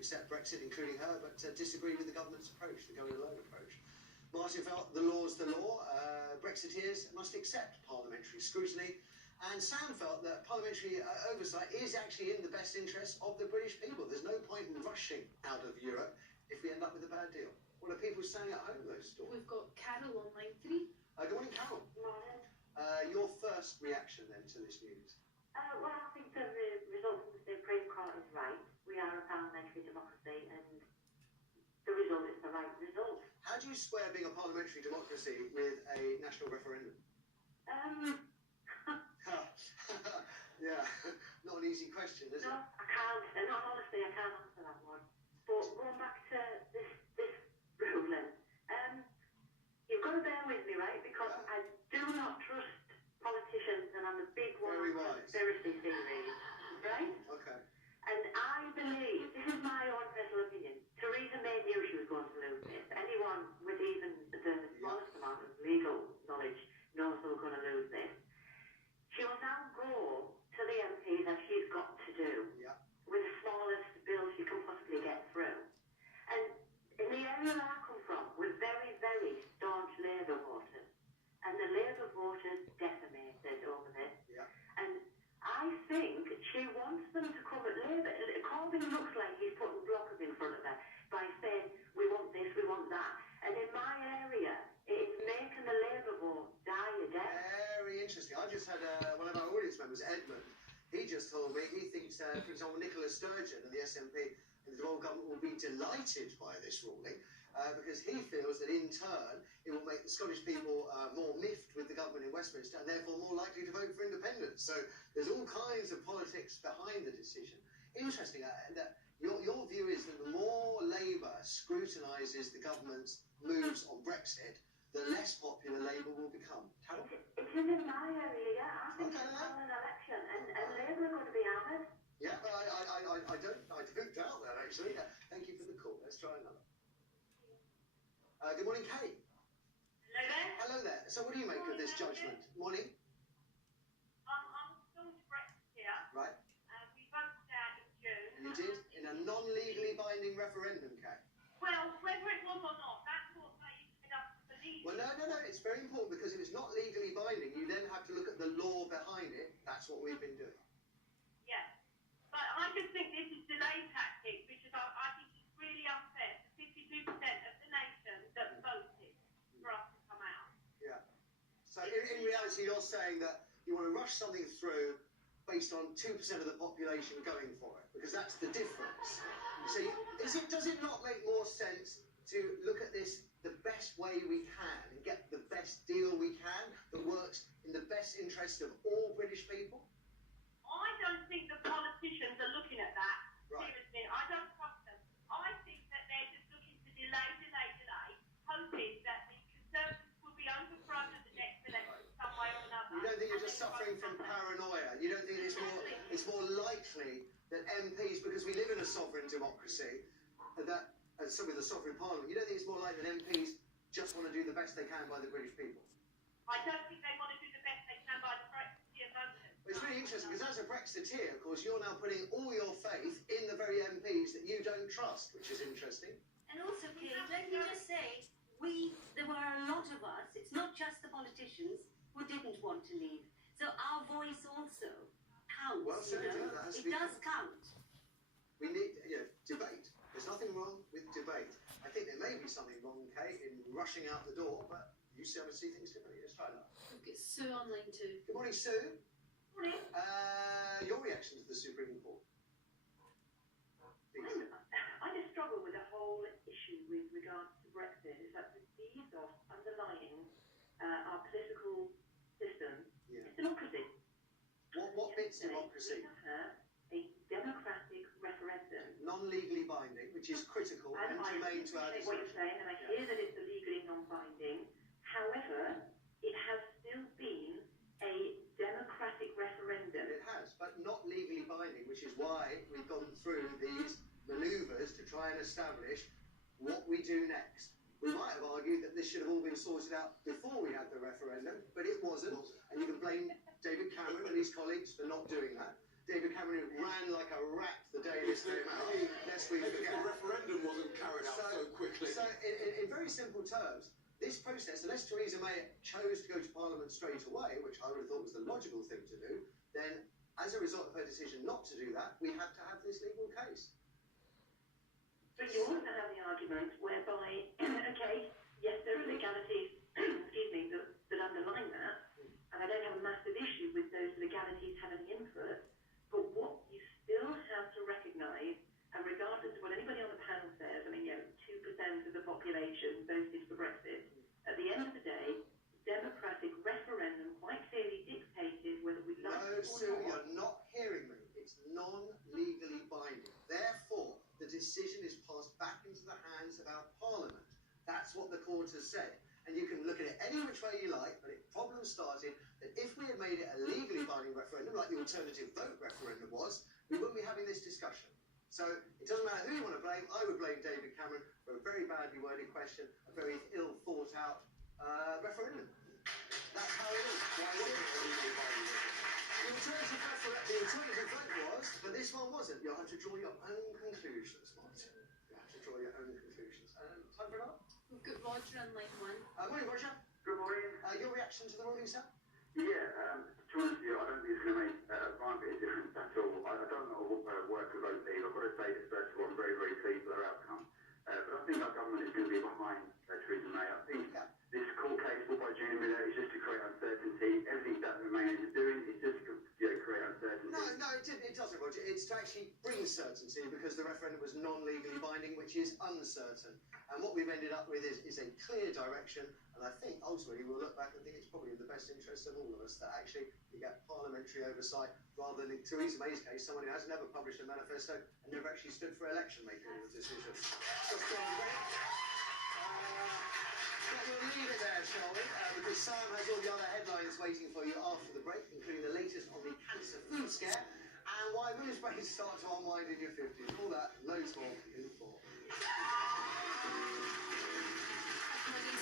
accept Brexit, including her, but disagreed with the government's approach, the go-it-alone approach. Martin felt the law's the law. Brexiteers must accept parliamentary scrutiny. And Sam felt that parliamentary oversight is actually in the best interest of the British people. There's no point in rushing out of Europe if we end up with a bad deal. What are people saying at home, those stories? We've got Carol on line 3. Good morning, Carol. Morning. Your first reaction then to this news? Well, I think the result from the Supreme Court is right. We are a parliamentary democracy, and the result is the right result. How do you square being a parliamentary democracy with a national referendum? Yeah, not an easy question, is it? No, I can't. And honestly, I can't answer that one. But going back to this ruling, you've got to bear with me, right? Because I do not trust politicians, and I'm a big one on conspiracy theories, right? Okay. And I believe, this is my own personal opinion, Theresa May knew she was going to lose this. Anyone with even the smallest amount of legal knowledge knows they were going to lose this. She will now go to the MPs, as she's got to do, with the smallest bill she can possibly get through. And in the area that I come from, we're very, very staunch Labour voters. And the Labour voters decimated over this. Yeah. And I think she wants them to come at Labour. Corbyn looks like he's putting blockers in front of her by saying, we want this, we want that. And in my area, it's making the Labour vote die a death. Very interesting. I just had one of our audience members, Edmund. He just told me he thinks, for example, Nicola Sturgeon and the SNP and the Royal Government will be delighted by this ruling because he feels that in turn it will make the Scottish people more miffed with the government in Westminster and therefore more likely to vote for independence. So there's all kinds of politics behind the decision. Interesting that your view is that the more Labour scrutinises the government's moves on Brexit, the less popular Labour will become. Carol? It is in my area, yeah. I think it's an election, and Labour are going to be hammered. Yeah, but I don't doubt that, actually. Thank you for the call. Let's try another. Good morning, Kate. Hello there. Hello there. So what do you make of this judgment? Morning. I'm still to Brexit here. Right. We voted out in June. You did? In a non-legally binding referendum, Kate? Well, whether it was or not, that's what they led us to believe. Well, no. It's very important because if it's not legally binding, you then have to look at the law behind it. That's what we've been doing. Yeah. But I just think this is delay tactic, because I think it's really unfair to 52% of the nation that voted for us to come out. Yeah. So in reality, you're saying that you want to rush something through based on 2% of the population going for it, because that's the difference. So does it not make more sense to look at this the best way we can and get the best deal we can that works in the best interest of all British people? I don't think the politicians are looking at that seriously. I don't trust them. I think that they're just looking to delay, hoping that the Conservatives will be overthrown at the next election some way or another. You don't think you're just suffering from paranoia? You don't think it's more likely that MPs, because we live in a sovereign democracy, that and so with a sovereign parliament, you don't think it's more likely that MPs just want to do the best they can by the British people? I don't think they want to do the best they can by the Brexiteer voters. It's really interesting because as a Brexiteer, of course, you're now putting all your faith in the very MPs that you don't trust, which is interesting. And also, Kate, let me just say, there were a lot of us, it's not just the politicians, who didn't want to leave. So our voice also counts, Well, so you know? It does count. We need, debate. There's nothing wrong with debate. I think there may be something wrong, Kate, in rushing out the door, but you see things differently. Let's try that. We've got Sue on line 2. Good morning, Sue. Morning. Your reaction to the Supreme Court? I just struggle with the whole issue with regards to Brexit. Is that the ethos underlying our political system is democracy. What bit's democracy? We have a democratic referendum. Non-legally binding, which is critical and germane to our I appreciate what you're saying, and I hear that it's legally non-binding. However, it has still been a democratic referendum. It has, but not legally binding, which is why we've gone through these manoeuvres to try and establish what we do next. We might have argued that this should have all been sorted out before we had the referendum, but it wasn't, and you can blame David Cameron and his colleagues for not doing that. David Cameron ran like a rat the day this came out. Let's lest we forget. The referendum wasn't carried out so quickly. So, in very simple terms, this process, unless Theresa May chose to go to Parliament straight away, which I would have thought was the logical thing to do, then as a result of her decision not to do that, we had to have this legal case. But you also have the argument whereby, okay, yes, there are legalities, excuse me, that underline that, and I don't have a massive issue with those legalities having input, but what you still have to recognise, and regardless of what anybody on the panel says, I mean, 2% of the population voted for Brexit, at the end of the day, democratic referendum quite clearly dictated whether we like it or Sue, not. you're not hearing me. It's non-legally binding. Therefore, the decision is passed back into the hands of our Parliament. That's what the court has said. And you can look at it any which way you like, but problem started that if we had made it a legally binding referendum, like the alternative vote referendum was, we wouldn't be having this discussion. So it doesn't matter who you want to blame. I would blame David Cameron for a very badly worded question, a very ill thought out referendum. That's how it is. Why wasn't it a legally binding referendum? The alternative vote was, but this one wasn't. You'll have to draw your own conclusions, Martin. You have to draw your own conclusions. Time for that? We've got Roger on line 1. Morning, Roger. Good morning. Your reaction to the ruling, sir? Yeah, to be honest with you, I don't think it's going to make a bit of difference at all. I don't know what work of vote either. I've got to say this first of all, I'm very, very pleased with our outcome. But I think our government is going to be behind Theresa May. I think this court case brought by Gina Miller is just to create uncertainty. Everything that Remain is doing is just to create uncertainty. No, it doesn't, Roger. It's to actually bring certainty because the referendum was non-legally binding, which is uncertain. And what we've ended up with is a clear direction. And I think ultimately we'll look back and think it's probably in the best interest of all of us that actually we get parliamentary oversight rather than in Theresa May's case, someone who has never published a manifesto and never actually stood for election making the decisions. We'll leave it there, shall we? Because Sam has all the other headlines waiting for you after the break, including the latest on the cancer food scare and why women's brains start to unwind in your 50s. All that, loads more.